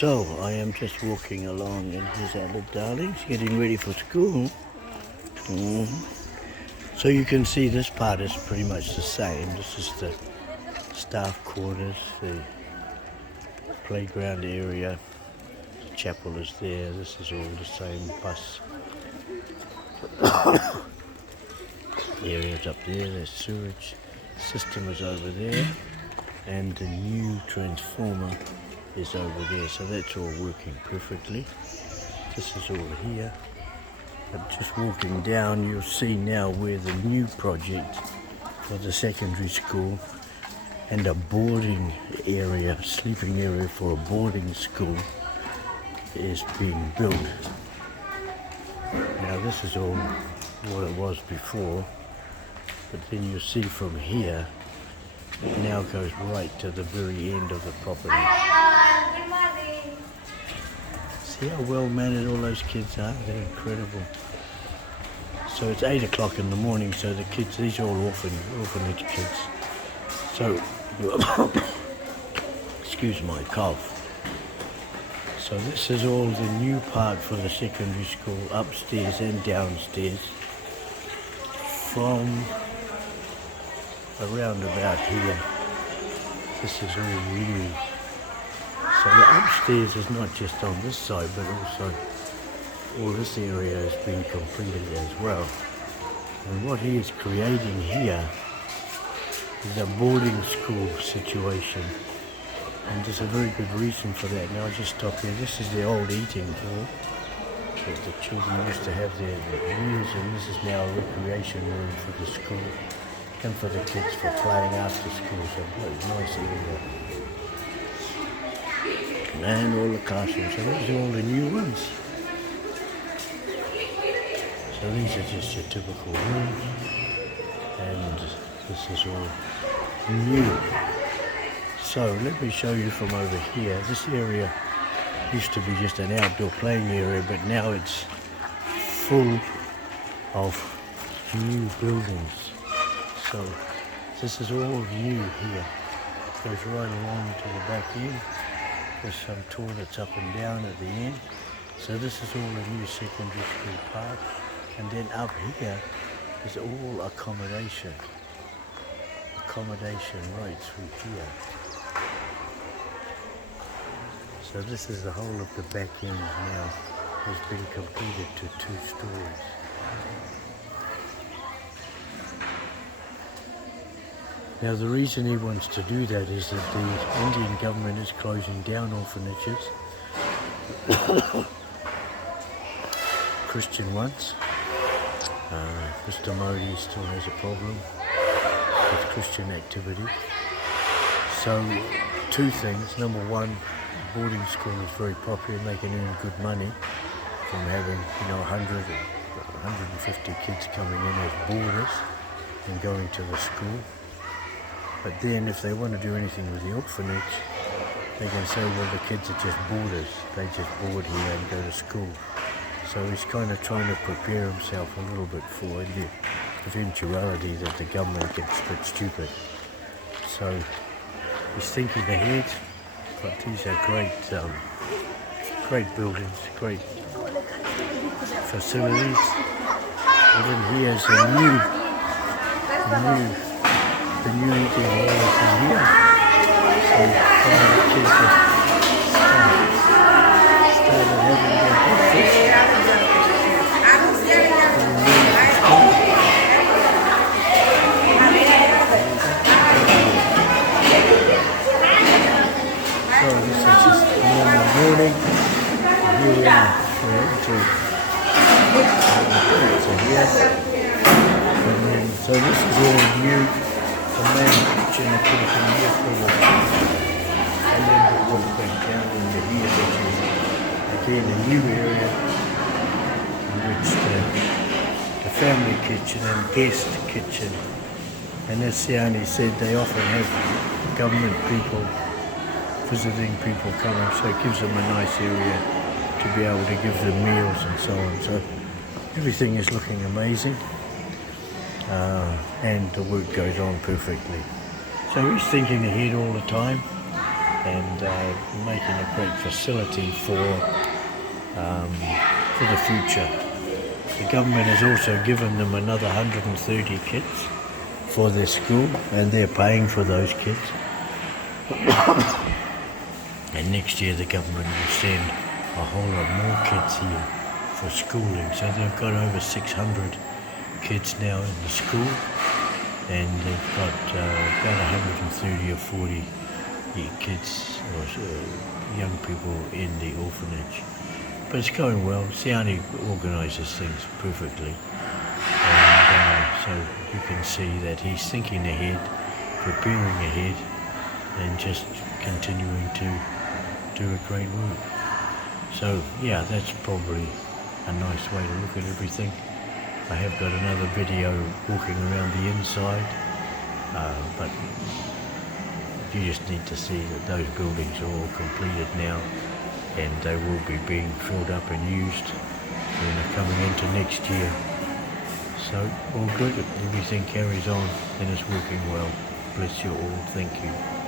So I am just walking along and here's our little darlings getting ready for school. So you can see this part is pretty much the same. This is the staff quarters, the playground area, the chapel is there. This is all the same bus areas up there. The sewage system is over there and the new transformer is over there, so that's all working perfectly. This is all here. But just walking down, you'll see now where the new project for the secondary school and a boarding area, sleeping area for a boarding school is being built. Now this is all what it was before, but then you see from here, it now goes right to the very end of the property. See how well mannered all those kids are? They're incredible. So it's 8 o'clock in the morning, so the kids, these are all orphanage kids. So, excuse my cough. So this is all the new part for the secondary school, upstairs and downstairs, from around about here. This is all new. So the upstairs is not just on this side, but also all this area has been completed as well. And what he is creating here is a boarding school situation. And there's a very good reason for that. Now I'll just stop here. This is the old eating hall that the children used to have their meals in. This is now a recreation room for the school and for the kids for playing after school. So a nice area. And all the classrooms. So these are all the new ones. So these are just your typical rooms. And this is all new. So let me show you from over here. This area used to be just an outdoor playing area, but now it's full of new buildings. So this is all new here. It goes right along to the back end. There's some toilets up and down at the end. So this is all a new secondary school park. And then up here is all accommodation. Accommodation right through here. So this is the whole of the back end now. Has been completed to 2 stories. Now the reason he wants to do that is that the Indian government is closing down orphanages, Christian ones. Mr. Modi still has a problem with Christian activity. So 2 things. Number 1, boarding school is very popular and they can earn good money from having 100 or 150 kids coming in as boarders and going to the school. But then if they want to do anything with the orphanage, they can say, well, the kids are just boarders. They just board here and go to school. So he's kind of trying to prepare himself a little bit for the eventuality that the government gets a bit stupid. So he's thinking ahead, but these are great buildings, great facilities. And then here's the new eating hall from here. So the kids have started having their breakfast. So this is just a normal morning. Here we are. We're entering here. And then, so this is all new. The main kitchen is from here forward. And then we walk back down into here, which is again a new area in which the family kitchen and guest kitchen. And as Siani said, they often have government people, visiting people coming, so it gives them a nice area to be able to give them meals and so on. So everything is looking amazing. And the work goes on perfectly. So he's thinking ahead all the time. and making a great facility for the future. The government has also given them another 130 kits for their school, and they're paying for those kits. And next year the government will send a whole lot more kids here for schooling. So they've got over 600 kids now in the school, and they've got about 130 or 40 kids or young people in the orphanage. But it's going well. Siani organises things perfectly, and so you can see that he's thinking ahead, preparing ahead, and just continuing to do a great work. So yeah, that's probably a nice way to look at everything. I have got another video walking around the inside, but you just need to see that those buildings are all completed now, and they will be being filled up and used when they're coming into next year. So all good, everything carries on and it's working well. Bless you all, thank you.